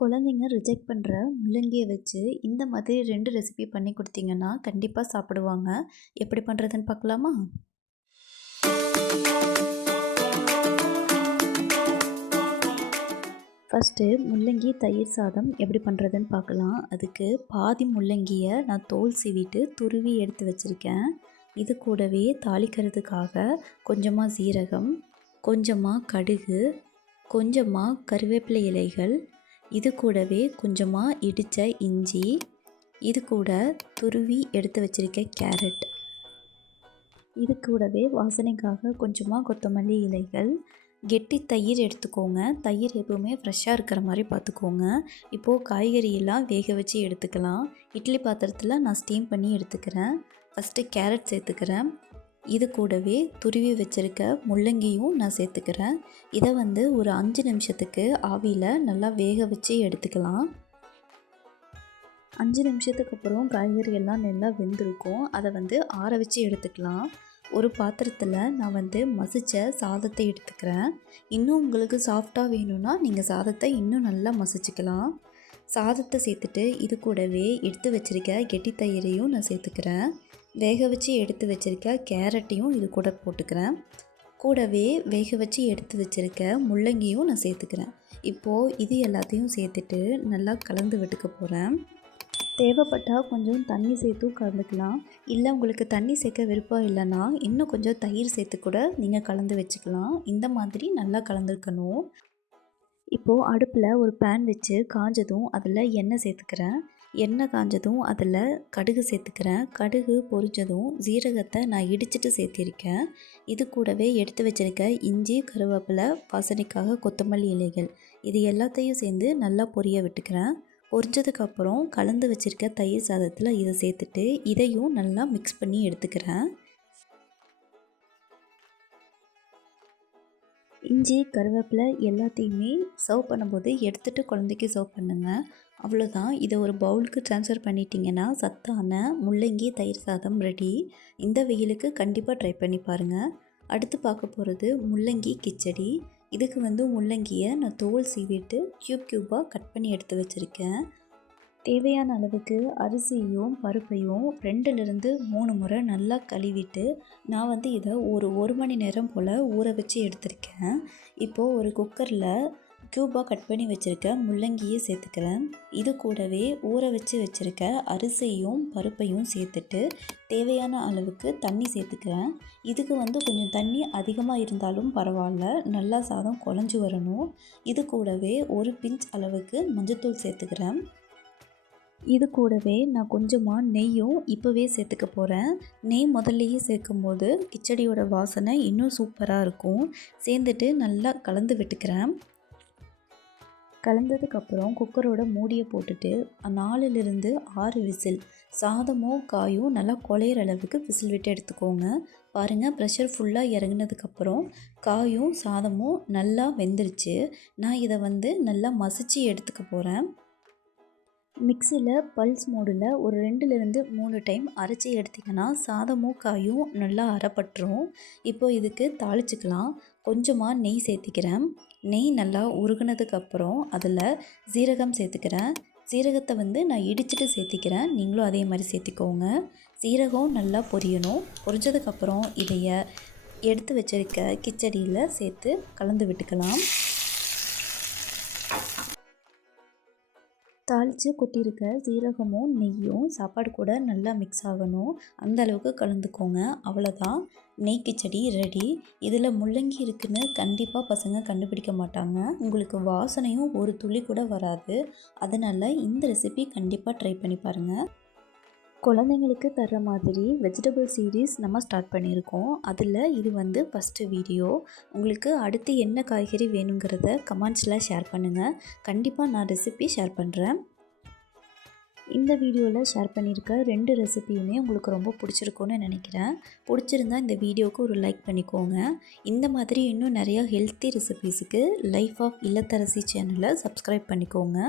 குழந்தைங்க ரிஜெக்ட் பண்ணுற முள்ளங்கியை வச்சு இந்த மாதிரி 2 ரெசிபி பண்ணி கொடுத்தீங்கன்னா கண்டிப்பாக சாப்பிடுவாங்க. எப்படி பண்ணுறதுன்னு பார்க்கலாமா? ஃபஸ்ட்டு முள்ளங்கி தயிர் சாதம் எப்படி பண்ணுறதுன்னு பார்க்கலாம். அதுக்கு பாதி முள்ளங்கியை நான் தோல் சீவிட்டு துருவி எடுத்து வச்சுருக்கேன். இது கூடவே தாளிக்கிறதுக்காக கொஞ்சமாக சீரகம், கொஞ்சமாக கடுகு, கொஞ்சமாக கருவேப்பிலை இலைகள், இது கூடவே கொஞ்சமாக இடித்த இஞ்சி, இது கூட துருவி எடுத்து வச்சுருக்க கேரட், இது கூடவே வாசனைக்காக கொஞ்சமாக கொத்தமல்லி இலைகள், கெட்டி தயிர் எடுத்துக்கோங்க. தயிர் எப்பவுமே ஃப்ரெஷ்ஷாக இருக்கிற மாதிரி பார்த்துக்கோங்க. இப்போது காய்கறியெல்லாம் வேக வச்சு எடுத்துக்கலாம். இட்லி பாத்திரத்தில் நான் ஸ்டீம் பண்ணி எடுத்துக்கிறேன். ஃபஸ்ட்டு கேரட் சேர்த்துக்கிறேன். இது கூடவே துருவி வச்சுருக்க முள்ளங்கியும் நான் சேர்த்துக்கிறேன். இதை ஒரு 5 நிமிஷத்துக்கு ஆவியில் நல்லா வேக வச்சு எடுத்துக்கலாம். 5 நிமிஷத்துக்கு அப்புறம் காய்கறி எல்லாம் நல்லா வெந்திருக்கும். அதை ஆற வச்சு எடுத்துக்கலாம். ஒரு பாத்திரத்தில் நான் மசித்த சாதத்தை எடுத்துக்கிறேன். இன்னும் உங்களுக்கு சாஃப்டாக வேணும்னா நீங்கள் சாதத்தை இன்னும் நல்லா மசிச்சுக்கலாம். சாதத்தை சேர்த்துட்டு இது கூடவே எடுத்து வச்சுருக்க கெட்டி தயிரையும் நான் சேர்த்துக்கிறேன். வேக வச்சு எடுத்து வச்சுருக்க கேரட்டையும் இது கூட போட்டுக்கிறேன். கூடவே வேக வச்சு எடுத்து வச்சுருக்க முள்ளங்கியும் நான் சேர்த்துக்கிறேன். இப்போது இது எல்லாத்தையும் சேர்த்துட்டு நல்லா கலந்து விட்டுக்க போகிறேன். தேவைப்பட்டால் கொஞ்சம் தண்ணி சேர்த்தும் கலந்துக்கலாம். இல்லை உங்களுக்கு தண்ணி சேர்க்க விருப்பம் இல்லைன்னா இன்னும் கொஞ்சம் தயிர் சேர்த்து கூட நீங்கள் கலந்து வச்சுக்கலாம். இந்த மாதிரி நல்லா கலந்துருக்கணும். இப்போது அடுப்பில் ஒரு பேன் வச்சு காஞ்சதும் அதில் எண்ணெய் சேர்த்துக்கிறேன். எண்ணெய் காஞ்சதும் அதில் கடுகு சேர்த்துக்கிறேன். கடுகு பொரிஞ்சதும் ஜீரகத்தை நான் இடிச்சிட்டு சேர்த்திருக்கேன். இது கூடவே எடுத்து வச்சுருக்க இஞ்சி, கருவேப்பிலை, வாசனைக்காக கொத்தமல்லி இலைகள், இது எல்லாத்தையும் சேர்ந்து நல்லா பொரிய விட்டுக்கிறேன். பொரிஞ்சதுக்கப்புறம் கலந்து வச்சுருக்க தயிர் சாதத்தில் இதை சேர்த்துட்டு இதையும் நல்லா மிக்ஸ் பண்ணி எடுத்துக்கிறேன். இஞ்சி, கருவேப்பிலை எல்லாத்தையுமே சர்வ் பண்ணும்போது எடுத்துகிட்டு குழந்தைக்கு சர்வ் பண்ணுங்கள். அவ்வளோதான். இதை ஒரு பவுலுக்கு ட்ரான்ஸ்ஃபர் பண்ணிட்டீங்கன்னா சத்தான முள்ளங்கி தயிர் சாதம் ரெடி. இந்த வெயிலுக்கு கண்டிப்பாக ட்ரை பண்ணி பாருங்கள். அடுத்து பார்க்க போகிறது முள்ளங்கி கிச்சடி. இதுக்கு முள்ளங்கியை நான் தோல் சீவிட்டு க்யூபாக கட் பண்ணி எடுத்து வச்சுருக்கேன். தேவையான அளவுக்கு அரிசியும் பருப்பையும் 2லிருந்து 3 முறை நல்லா கழுவிட்டு நான் இதை ஒரு மணி நேரம் போல் ஊற வச்சு எடுத்திருக்கேன். இப்போது ஒரு குக்கரில் க்யூபாக கட் பண்ணி வச்சுருக்க முள்ளங்கியை சேர்த்துக்கிறேன். இது கூடவே ஊற வச்சு வச்சுருக்க அரிசியும் பருப்பையும் சேர்த்துட்டு தேவையான அளவுக்கு தண்ணி சேர்த்துக்கிறேன். இதுக்கு கொஞ்சம் தண்ணி அதிகமாக இருந்தாலும் பரவாயில்ல, நல்லா சாதம் குழஞ்சி வரணும். இது கூடவே ஒரு பிஞ்ச் அளவுக்கு மஞ்சள்தூள் சேர்த்துக்கிறேன். இது கூடவே நான் கொஞ்சமாக நெய்யும் இப்போவே சேர்த்துக்க போகிறேன். நெய் முதல்லையே சேர்க்கும்போது கிச்சடியோட வாசனை இன்னும் சூப்பராக இருக்கும். சேர்ந்துட்டு நல்லா கலந்து விட்டுக்கிறேன். கலந்ததுக்கப்புறம் குக்கரோட மூடியை போட்டுட்டு 4லிருந்து 6 விசில், சாதமும் காயும் நல்லா குழையிற அளவுக்கு விசில் விட்டு எடுத்துக்கோங்க. பாருங்கள், ப்ரெஷர் ஃபுல்லாக இறங்கினதுக்கப்புறம் காயும் சாதமும் நல்லா வெந்துருச்சு. நான் இதை நல்லா மசிச்சு எடுத்துக்க போகிறேன். மிக்சியில் பல்ஸ் மோடில் ஒரு 2லிருந்து 3 டைம் அரைச்சி எடுத்திங்கன்னா சாதமும் காயும் நல்லா அரைப்பட்டுரும். இப்போது இதுக்கு தாளிச்சுக்கலாம். கொஞ்சமாக நெய் சேர்த்திக்கிறேன். நெய் நல்லா உருகுனதுக்கப்புறம் அதில் சீரகம் சேர்த்துக்கிறேன். சீரகத்தை நான் இடிச்சிட்டு சேர்த்திக்கிறேன். நீங்களும் அதே மாதிரி சேர்த்திக்கோங்க. சீரகம் நல்லா பொரியணும். பொரிஞ்சதுக்கப்புறம் இதைய எடுத்து வச்சிருக்க கிச்சடியில் சேர்த்து கலந்து விட்டுக்கலாம். தாளித்து கொட்டியிருக்க சீரகமும் நெய்யும் சாப்பாடு கூட நல்லா மிக்ஸ் ஆகணும். அந்த அளவுக்கு கலந்துக்கோங்க. அவ்வளோதான், நெய் கிச்சடி ரெடி. இதில் முள்ளங்கி இருக்குன்னு கண்டிப்பாக பசங்க கண்டுபிடிக்க மாட்டாங்க. உங்களுக்கு வாசனையும் ஒரு துளி கூட வராது. அதனால் இந்த ரெசிபி கண்டிப்பாக ட்ரை பண்ணி பாருங்கள். குழந்தைங்களுக்கு தர்ற மாதிரி வெஜிடபிள் சீரீஸ் நம்ம ஸ்டார்ட் பண்ணியிருக்கோம். அதில் இது ஃபஸ்ட்டு வீடியோ. உங்களுக்கு அடுத்து என்ன காய்கறி வேணுங்கிறத கமெண்ட்ஸில் ஷேர் பண்ணுங்கள். கண்டிப்பாக நான் ரெசிபி ஷேர் பண்ணுறேன். இந்த வீடியோவில் ஷேர் பண்ணியிருக்க 2 ரெசிபியுமே உங்களுக்கு ரொம்ப பிடிச்சிருக்குன்னு நினைக்கிறேன். பிடிச்சிருந்தா இந்த வீடியோவுக்கு ஒரு லைக் பண்ணிக்கோங்க. இந்த மாதிரி இன்னும் நிறையா ஹெல்த்தி ரெசிபீஸுக்கு லைஃப் ஆஃப் இல்லத்தரசி சேனலை சப்ஸ்கிரைப் பண்ணிக்கோங்க.